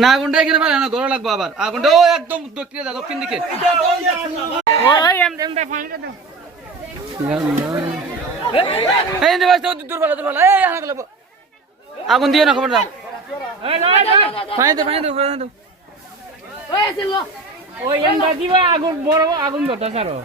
না আগুনটা এখানে পারে না, গরম লাগবো আবার। আগুনটা ও একদম দক্ষিণ দিকে। আগুন দিয়ে না, খবর দাও। আগুন বড় আগুন ধরতে স্যার গরম